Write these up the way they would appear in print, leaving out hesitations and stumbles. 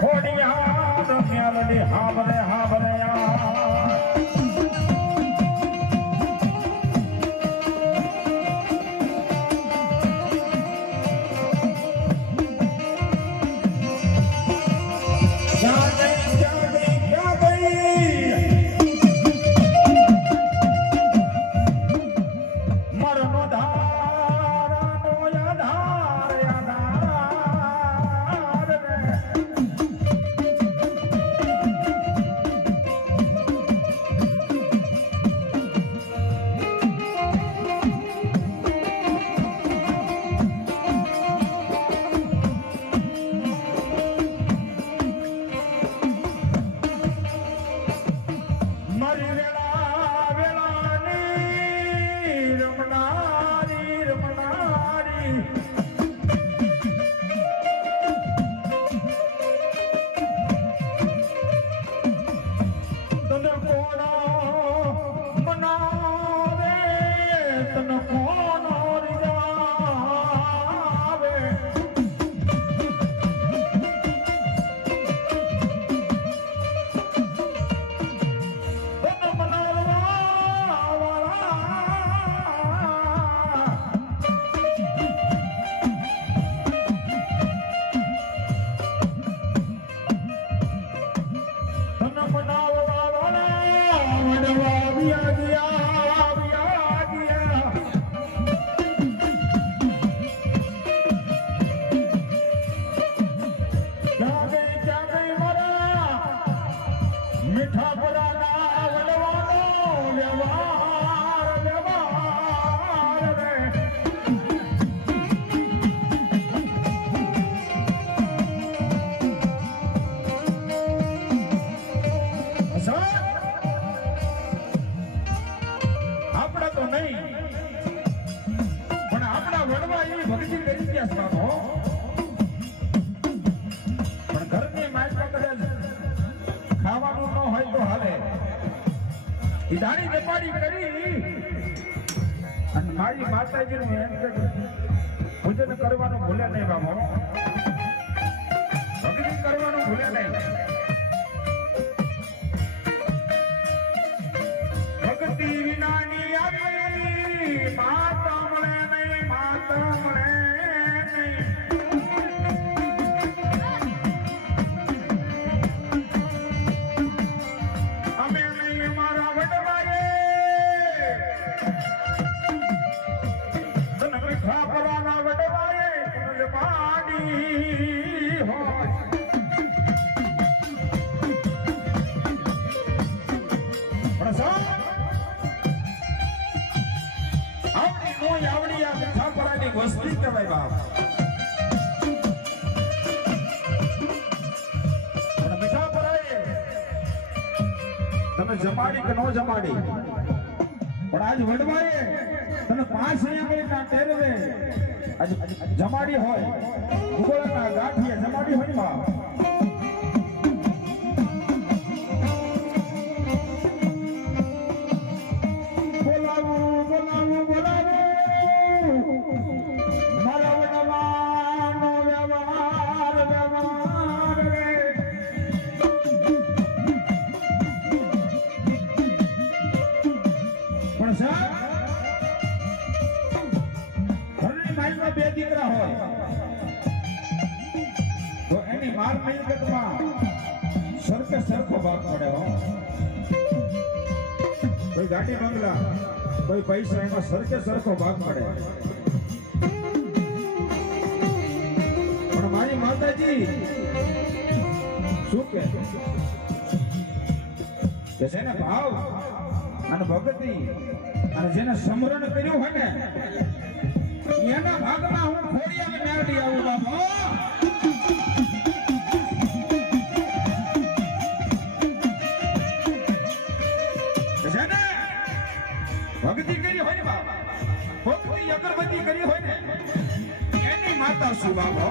ખોડિયા મેલડી હાવરે હાવરે દાડી વેપારી કરી અને મારી માતાજીનું એમ કે પૂજન કરવાનું ભૂલ્યા નહીં બાબો, ભક્તિ કરવાનું ભૂલ્યા નહીં. ભક્તિ વિનાની આવી માતા મળે નહીં, માતા મળે નહીં. અમે નહીં અમારા વડવાએ તને મીઠા પરાના વડવાએ તને પાડી હોય. આવડી કોઈ આવડી આ મીઠા પરાની વસ્તી કહેવાય બાપ. મીઠા પરાએ તમે જમાડી કે નો જમાડી, પણ આજ વડવાએ તને 5 આંગળીના ટેરવે આજ જમાડી હોય, ઉગોળાના ગાંઠીએ જમાડી હોય માં. બોલાવું બોલાવું બોલાવું મારા વડવાનો વ્યવહાર વ્યવહાર રે. પણ સાહેબ ઘરની માઈમાં 2 દીકરા હોય તો એની માર મિલકતમાં સરખે સરખો ભાગ પડે હો. કોઈ ગાડી બંગલા, કોઈ પૈસા, એમાં સરખે સરખો ભાગ પડે. પણ મારી માતાજી શું કે જેને ભાવ અને ભક્તિ અને જેને સમરણ કર્યું હોય ને એના ભાગમાં હું ખોડિયાને મેળવી આવું બાપો. જેને ભક્તિ કરી હોય ને બાપા, ભક્તિ અગરબત્તી કરી હોય ને એની માતા શું બાપો.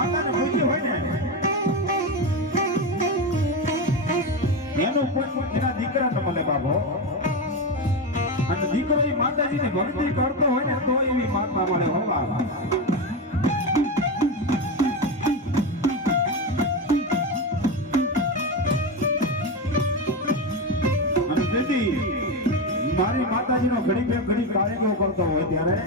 માતાને પૂજી હોય ને એનું કોઈ એના દીકરા ન મળે બાબો. અને દીકરો એ માતાજીની ભક્તિ કરતો હોય ને તો એવી માતા મળે હોવા. અને તેથી મારી માતાજીનો ઘડી બે ઘડી કાર્યો કરતો હોય ત્યારે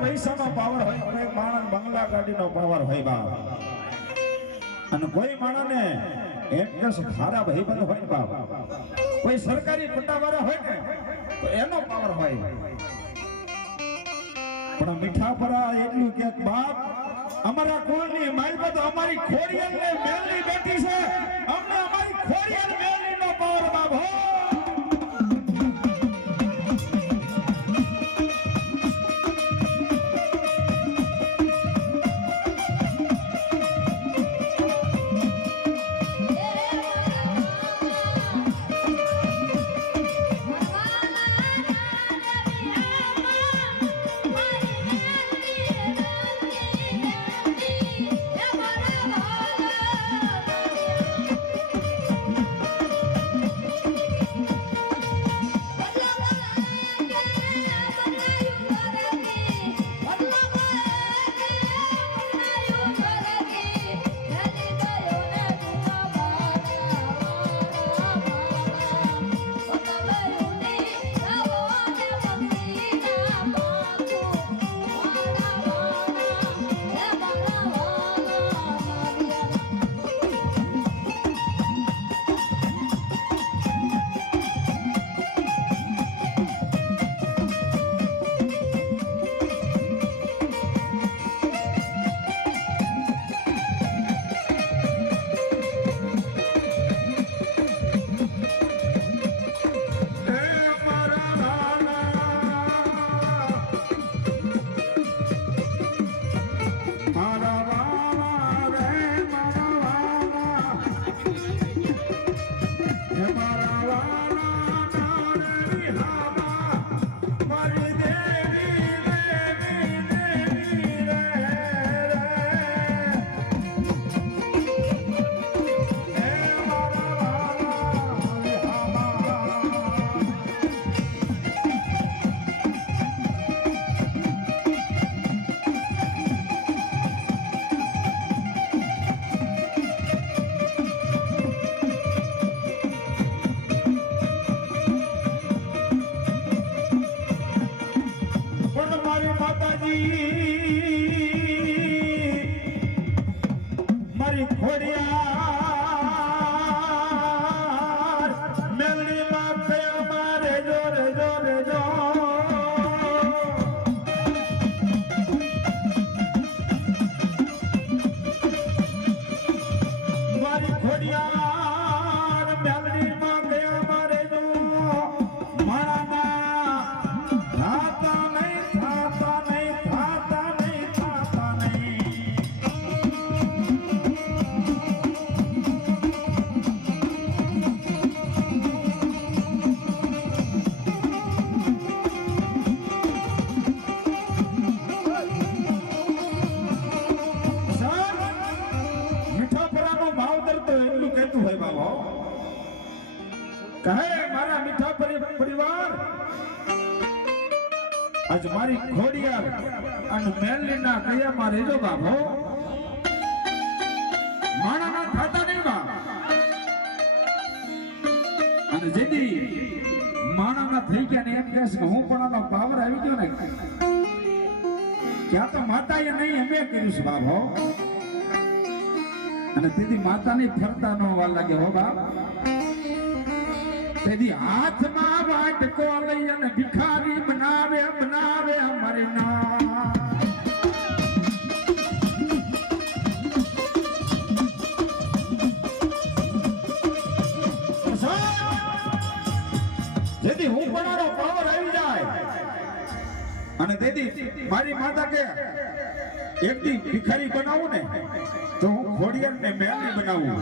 પૈસાનો પાવર હોય, કોઈ માણસ બંગલા ગાડીનો પાવર હોય બાપ, અને કોઈ માણસને એક સારા ભાઈબંધ હોય બાપ, કોઈ સરકારી પટ્ટાવાળા હોય ને તો એનો પાવર હોય. પણ મીઠાપરા એટલું કે બાપ અમારા કુળની માલપત અમારી ખોડિયાલને મેલની બેઠી છે, અમને અમારી ખોડિયાલ મેલનીનો પાવર બાપ હો. કહે મારા મીઠા પરિવાર આજ મારી ખોડિયાર અને મેલડીના કયામાં રહેજો બાપો માણાના થાતા નહીં બા અને જેદી માણાના થઈ ગયા ને એમ કહેશ કે હું પણ આનો પાવર આવી ગયો ને ક્યાં તો માતાએ નહીં એમે કર્યું છે બાપો અને તેથી માતાની ફરતા ન વાર લાગે હો બાપ તેથી હાથમાં વાટકો લઈ અને ભિખારી બનાવે અમારી ના જેથી હું પણ પાવર આવી જાય અને તેથી મારી માતા કે એકથી ભિખારી બનાવું ને તો હું ખોડિયાર ને મેલડી બનાવું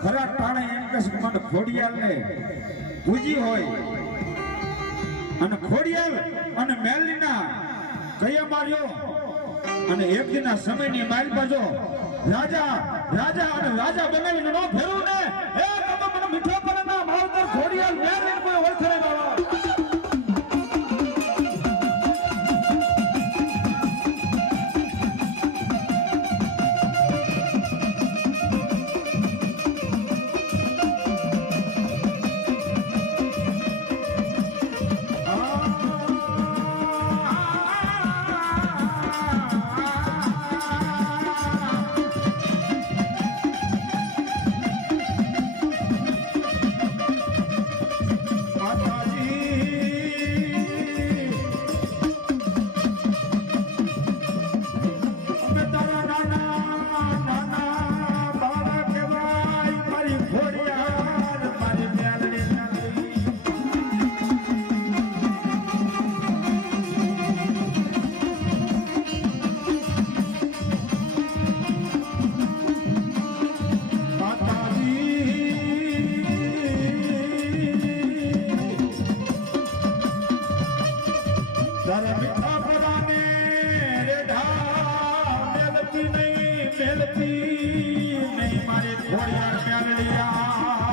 ખરા ટાણે એમ કે મને ખોડિયાર ને પૂજી હોય અને ખોડિયાર અને મેલડીના કયા માર્યો અને એક દિનના સમયની માઇલ બાજો રાજા અને રાજા બનાવીને નો ફેરવું ને એ તમે મને મીઠો પર ના માવતર ખોડિયાર મેલડી કોઈ ઓળખે બાબા મેલતી નહીં મારી ખોડિયાર મેલડિયા